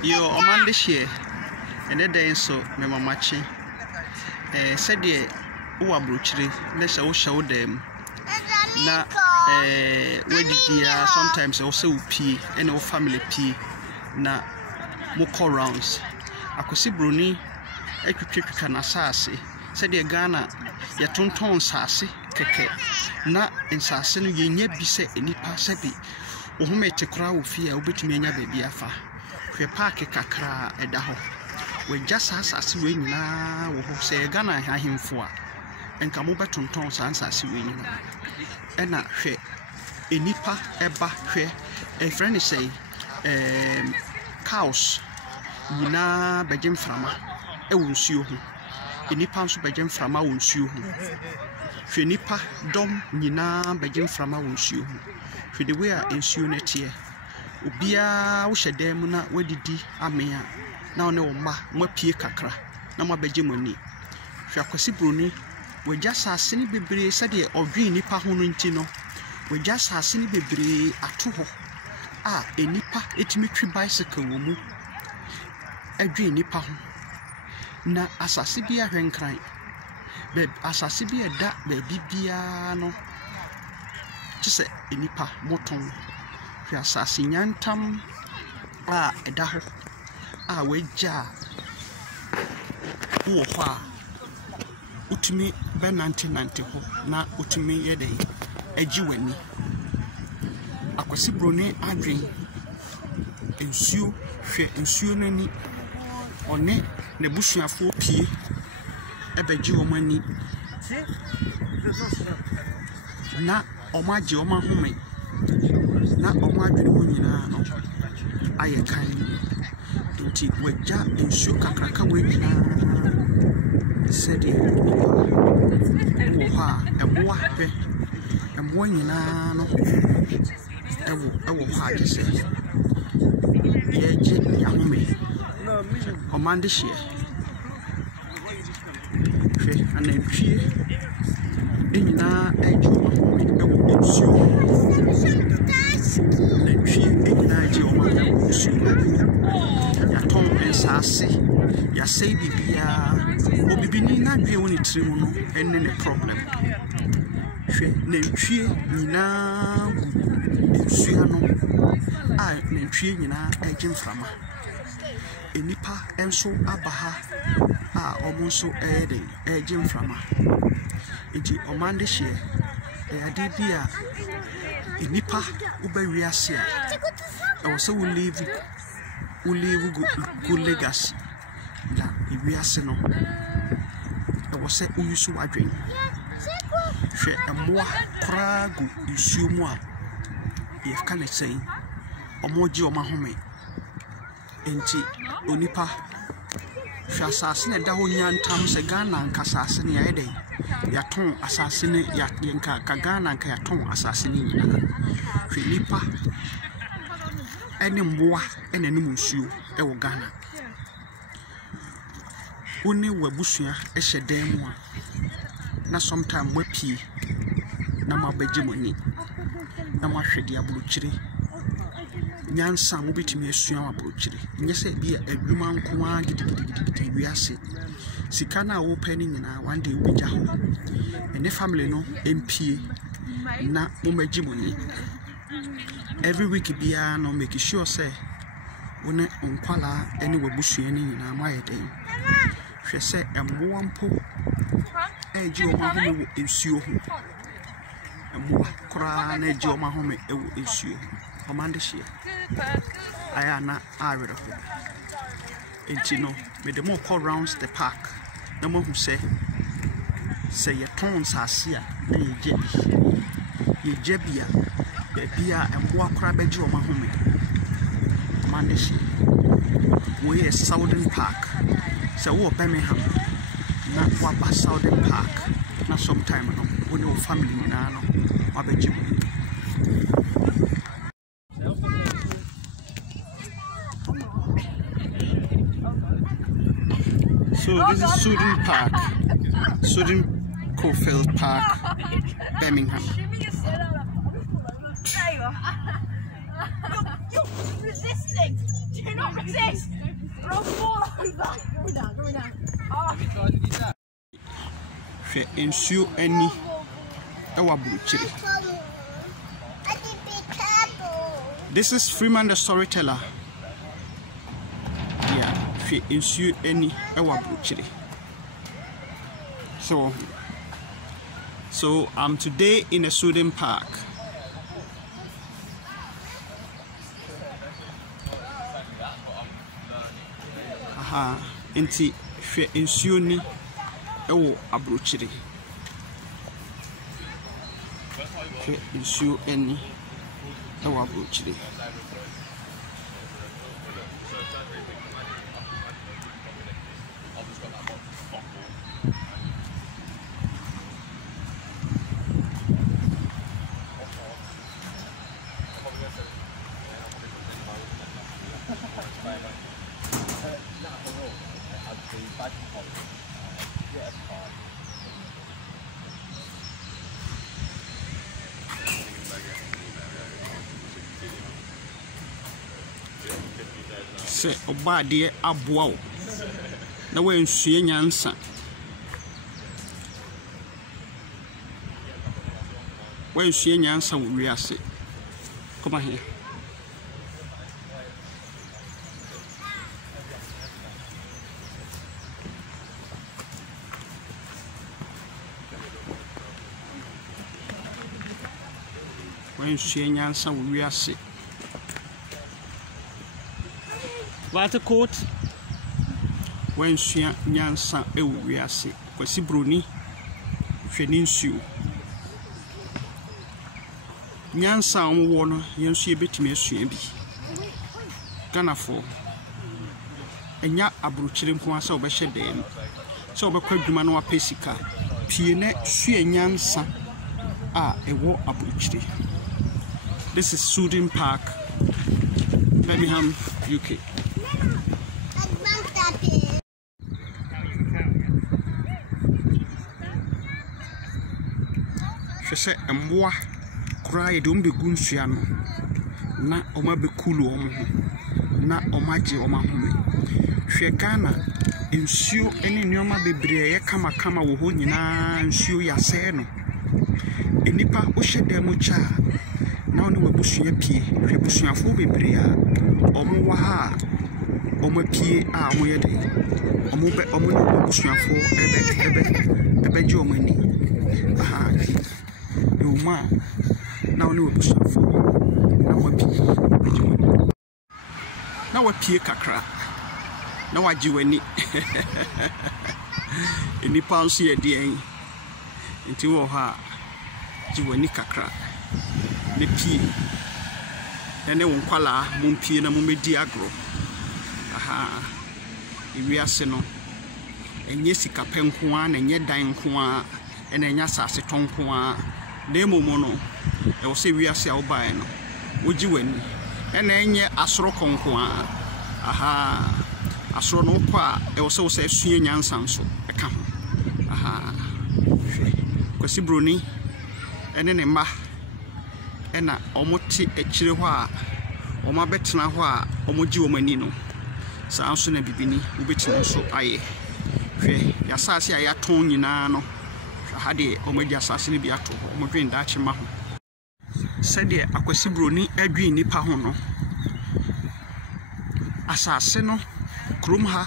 Yo, on this year, and the day so, my mamachi said, ye, who are brutally, let's show them. Now, where did sometimes also pee and our family pee. Now, more rounds. I could see Bruni, a can assassi, said the Ghana, ya tonton sassy, keke. Na in Sassino, ye never be set any passabi, or who made a crowd fear, which me baby afa. We park a kakra at the home. We just as I see winning now, who say a Ghana had him for, and come over to Tons and Sassy winning. And not share a nipper, a back, a friend say, cows, Yina Bajim Frama, a wound sue him. A nippers Bajim Frama wound sue him. She nipper, dom, Yina Bajim Frama wound sue him. She the way I ensue net here. Ubia wisha demuna wedidi amea na one oma mapie kakra na mabeje moni hwa kwasi broni we just asini bebre sade odwi nipa ho no nti no we just asini bebre ato ho enipa etimi twi bicycle wo mu adwi nipa ho na asase bia hwenkran be asase bia da be bibia no tse enipa moton hwa asase nyantam eda ho weja wo ho utimi be 1990 ho na utimi yede agi wani akwasi broni adwen ensuo hwe ensuo nani one ne busuafo pie ebeji omani na omaje omahome na omadwene ho nyina no aye kan nti wagya ensuo kakraka wanyina sede wo ha eboa hwe eboa nyina no ewo ha gese yeje yahome omande hye hwe anantwie enyina ejo ewo ensuo anantwie enyina eje omande ensuo yaton ensase ya say bibia obibini na dwe woni tiri mu no enne ne problem hwe nantwie nyina ensuo no nantwie nyina eje mframa enipa enso abaha omo so ede eje mframa enti omande hye ade bia enipa ubawiase a wo se wo live good legacy la iwiase no wo se uyusu wadwen hwe emwa kragu isumu a if can say omoji omahome enti onipa hwe asase ne da ho nyantam se Ghana nkasase ne yede yaton asase ne yanka ka Ghana nka yaton asase ne nyina hwe nipa ene mboa ene ne munsuo ewo Ghana woni wabusua ehye dan mu a na sometime wapie na mabeje moni na mahwede abulukyire nyansa mo betimi asua abulukyire nyese bia adwuma nkoa gidigidi wiase sika na wo pani nyina one day ubija ho ene family no empie na mo maji moni every week bia no make sure say wona onkwala ene wabusua ni nyina mayeden hwe se emboa mpo eji omahome wo ensuo ho emboa kora na eji omahome ewo ensuo omande hye aya na awere ho enti no me dem call rounds the park na mo hu say ye tons asia na ye jebia bia emboa kora beji omahome omande hye we is Southern Park so wo Birmingham na waba Southern Park na sometime no when your family nyina no wabeji so this is Sutton Park, Sutton Cofield Park, Birmingham. You're resisting. Do not resist. Roll over. Go down. Oh. She ensure any buruchiri. This is Freeman the storyteller. Yeah, she ensure any buruchiri. So I'm today in a Sutton park. Inti she ensure ni abruchiri. She ensure any abruchiri. Se oba de aboa wo na we nsue nyansa wo wiase. Come on here. When she nyansa wo wiase. What a coat when she nyansa wiase. Kwasi broni hweninsuo. Nyansa wo no yensu ebetime asua bi. Ganafo enya abruchire nko asa obehye dem. So obekwa adwuma no apesika. Pie ne sua nyansa a ewo abruchire. This is Sutton Park, Birmingham, UK. She said, "Mwa cry don't be gunsiano. Na oma be kulu na omaji oma hume. She Ghana ensure any nyoma bebree kama wo ho nyina ensure yase no. Enipa wo hyede mo cha na oni wabusua pie hwebusuafo bebree a omo wa ha omo pie a omo yede omo no wabusuafo ebe je omo ni aha yoma na oni wabusuafo na wapie kakra na waji wani enipa nso ye de en nti wo ha ji wani kakra ne pie ene wonkwala mumpie na mumedi agro aha ewiase no enye sika penko a na enye dan nko a ena enya sase tonko a na emomo no e wo se wiase a wo bae no wogi wani ena enye asoro konko a aha asoro no kwa e wo se wo se asue nyansa nso e ka ho aha kwasi broni ene ne ma ena omote ekire ho a omabetena ho a omogi omani no saa nso na bibini obetina nso aye hwe yasase a yaton nyina no ha de omagi asase ne bi ato ho omodwen da chima ho sede akwasi broni adwen nipa ho no asase no krom ha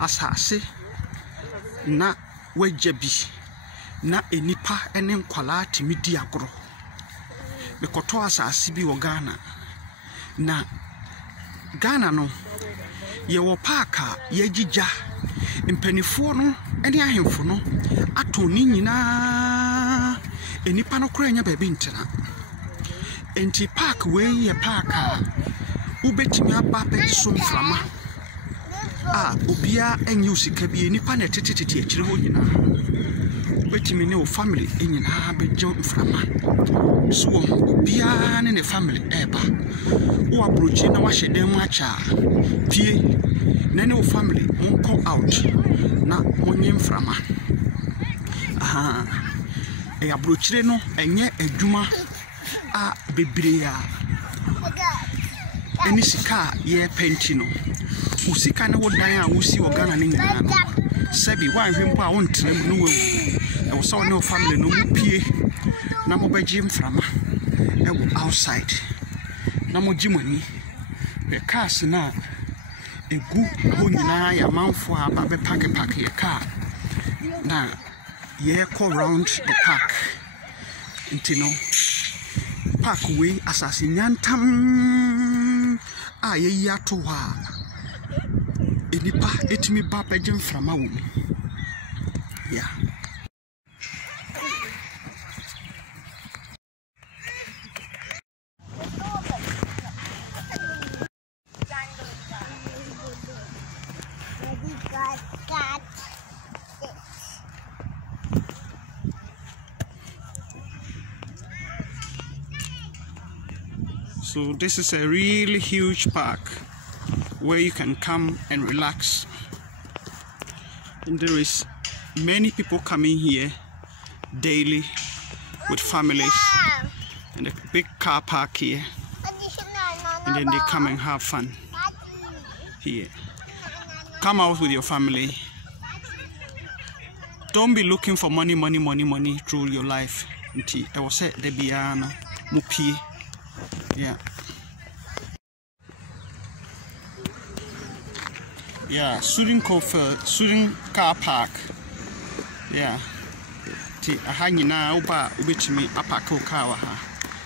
asase na wajabi na enipa ene nkwala timidi agro bekoto asase bi wo Ghana na Ghana no ye wo parka ye gija impenifo no ene ahemfo no ato ni nyina enipa no kura nya baabi ntena enti park we ye parka ubetimi aba be so mframa obia enyi usika bi enipa na tetetete akire ho nyina betimi ne o family enyina bejo mframa so obia ne family eba wo approach na wa hyeden mu acha pie na ne o family monko out na monye mframa aha e abrochire no enye adwuma a bebre a any sika ye pentino. Usika na wodan a wusi wo Ghana ne nyina no. Sebi wan hwempo a wontrem no wawu. E wo so no family no mupie na mo bagye mframa. E wo outside. Na mo gimani. E cars na egu ho nyina ya manfo a ba be park ye car. Na ye go round the park. Intino park we asase nyantam a ye yi ato wa. Enipa etimi ba bagye mframa wo. Yeah. So this is a really huge park where you can come and relax. And there is many people coming here daily with families, and a big car park here, and then they come and have fun here. Come out with your family. Don't be looking for money through your life. I will say the biano mupi. Yeah. Yeah, Sutton car park. Yeah. Aha nyina uba ubetimi apaka car wa ha.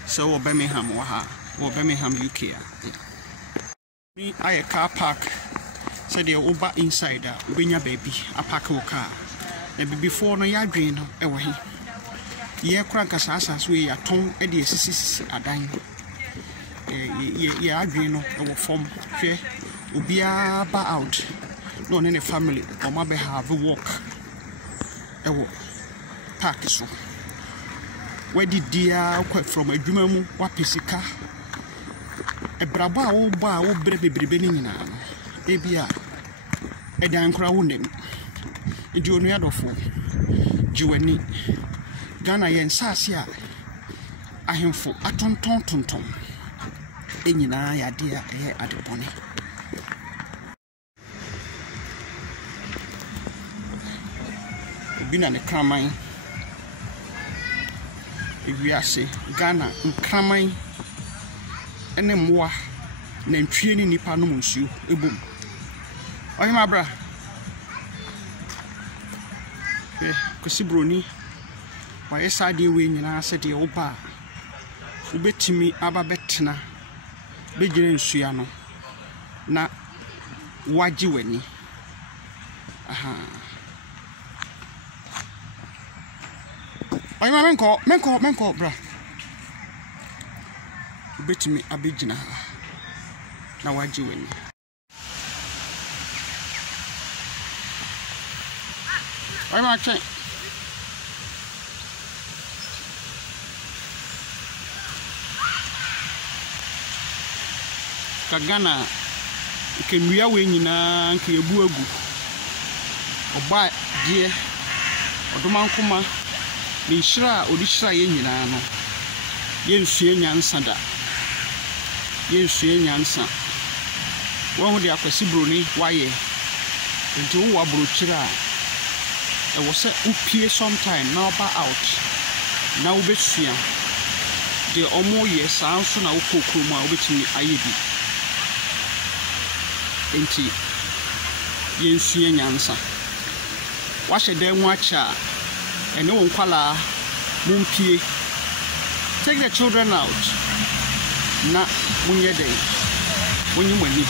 So Birmingham wa ha, or Birmingham UK. Me I car park. Said the uba inside ubenya baby apaka car. Na before no ya dwen no e wo he. Ye kura kasasa so ya ton e de sisi adan. Ye adwen no e wo form hwe obia ba out. No any family or maybe have a walk. Park so. Where did dear quite from a dream wapisika? A braba o ba o brebe brebening now. Abia a dan crowning. A junior of Juani Ghanaians Sasia. I am for a ton. In ya dear at the pony. Been an Akan. If we are say Ghana, Akan, and then more than training Nippon Monsieur, a boom. Oh, my brother. Cosibroni, why a side wing and I said, the opa. Ubet me ababetna, beginning Suano. Na wajiweni. Aha. Ay menko bra. Ubetimi abegina na waji weni. Ay ma chen. Kagana kenwia we nyina nke ebu agu. Oba die odomankoma ni shira odishira ye nyina no yensue nyansa da yensue nyansa wo de akwasi broni waye nti wo abrochira e wo se upie sometime na oba out na wo besua de omo ye sanso na wo kokrom a wo betimi ayebi nti yensue nyansa wa hede nwa cha ene won kwala mumpie. Take the children out na munye den wonyi mani